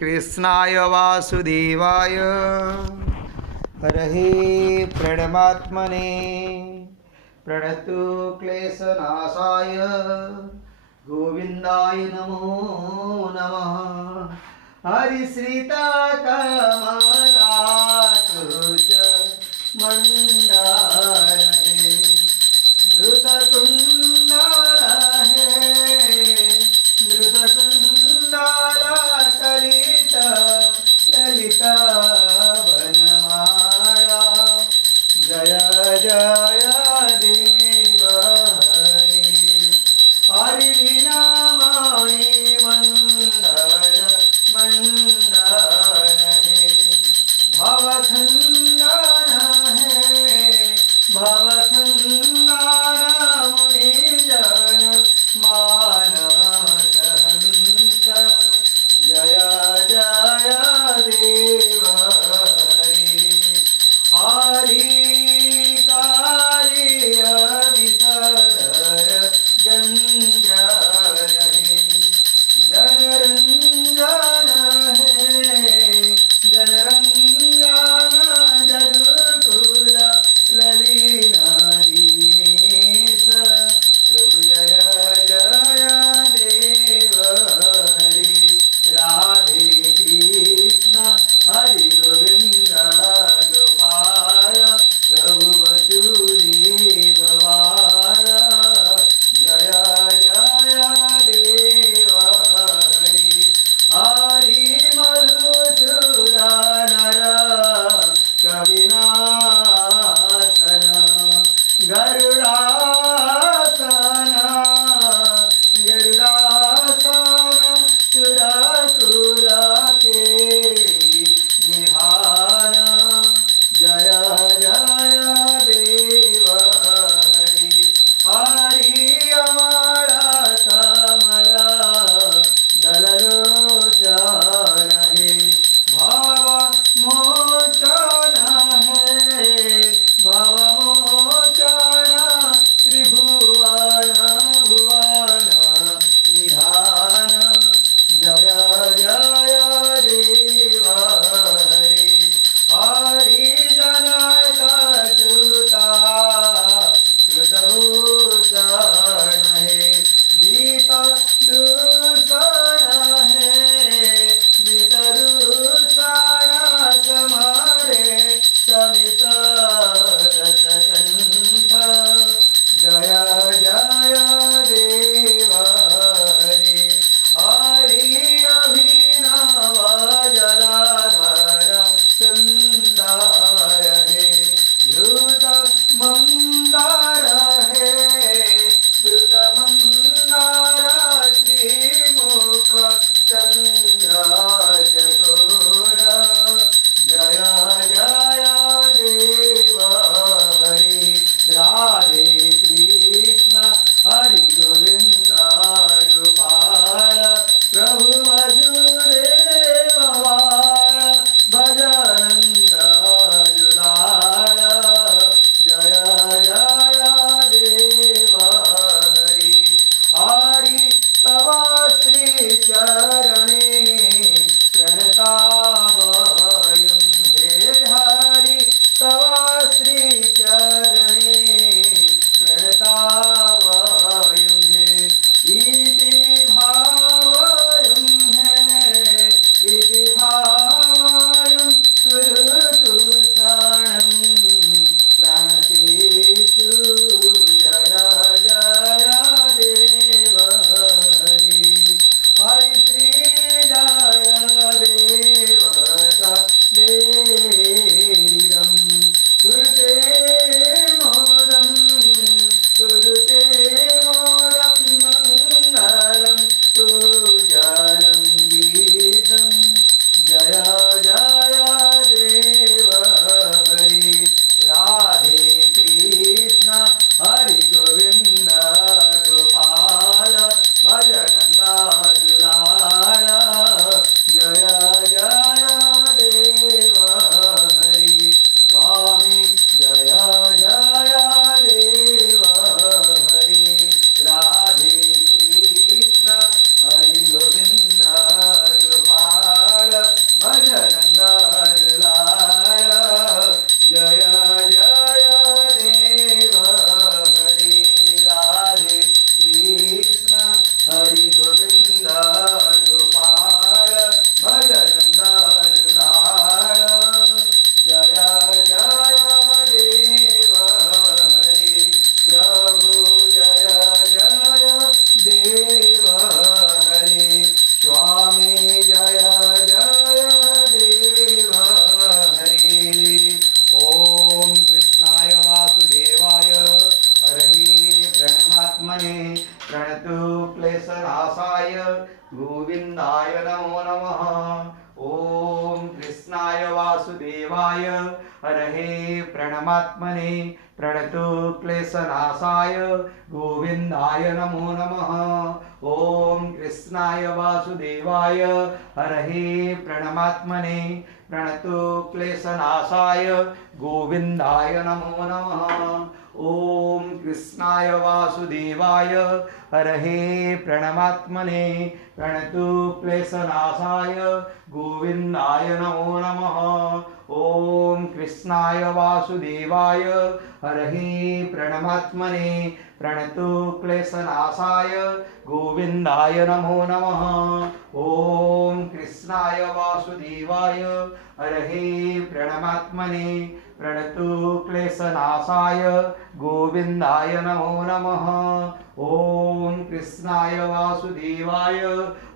कृष्णाय वासुदेवाय हरहे प्रणमात्मने प्रणतु क्लेशनाशाय गोविंदाय नमो नमः। हरिश्रिता कमलाकृच मंडार है धृतकुंडल है धृतकुंडल कलित ललिता वनमाला जय जय देव हरि हरि नामानि मंडल मंडल है कृष्णनासाय गोविन्दाय नमो नमः। ॐ कृष्णाय वासुदेवाय हरहे प्रणमात्मने प्रणतो क्लेशनाशाय गोविन्दाय नमो नमः। ॐ कृष्णाय वासुदेवाय हरहे प्रणमात्मने प्रणतो क्लेशनाशाय गोविन्दाय नमो नमः। ॐ कृष्णाय वासुदेवाय हरहे प्रणमात्मने प्रणतो क्लेशनाशाय गोविन्दाय नमो नमः। ॐ कृष्णाय वासुदेवाय हरहे प्रणमात्मने प्रणतो क्लेशनाशाय गोविन्दाय नमो नमः। ॐ कृष्णाय वासुदेवाय हरहे प्रणमात्मने प्रणतो क्लेशनाशाय गोविन्दाय नमो नमः। ॐ कृष्णाय वासुदेवाय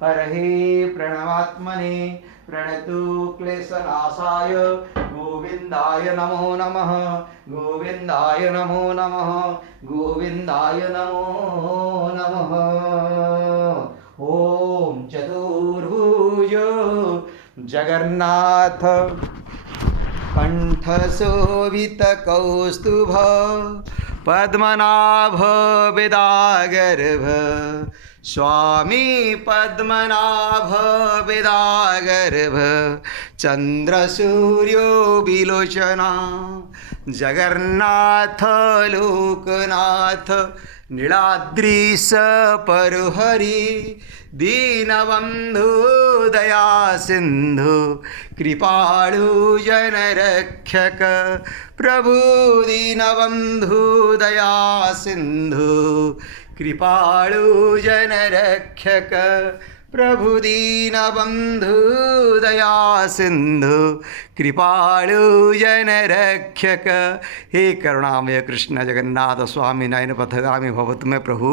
हरहे प्रणमात्मने प्रणतो क्लेशनाशाय गोविन्दाय नमो नमः। गोविन्दाय नमो नमः। गोविन्दाय नमो नमः। ॐ चतुर्भुज जगन्नाथ कण्ठशोभितकौस्तुभ पद्मनाभ वेदागर्भ स्वामी पद्मनाभ वेदागर्भ चन्द्रसूर्यो विलोचना जगन्नाथ लोकनाथ नीलाद्रीश परुहरि दीनबन्धु दया सिन्धु कृपाळु जनरक्षक प्रभु दीनबन्धु दया सिन्धु कृपाळु जनरक्षक प्रभु दीनबन्धु दया सिन्धु कृपाळु जनरक्षक। हे करुणामय कृष्ण जगन्नाथ स्वामी नयन पथगामी भवतु में प्रभु।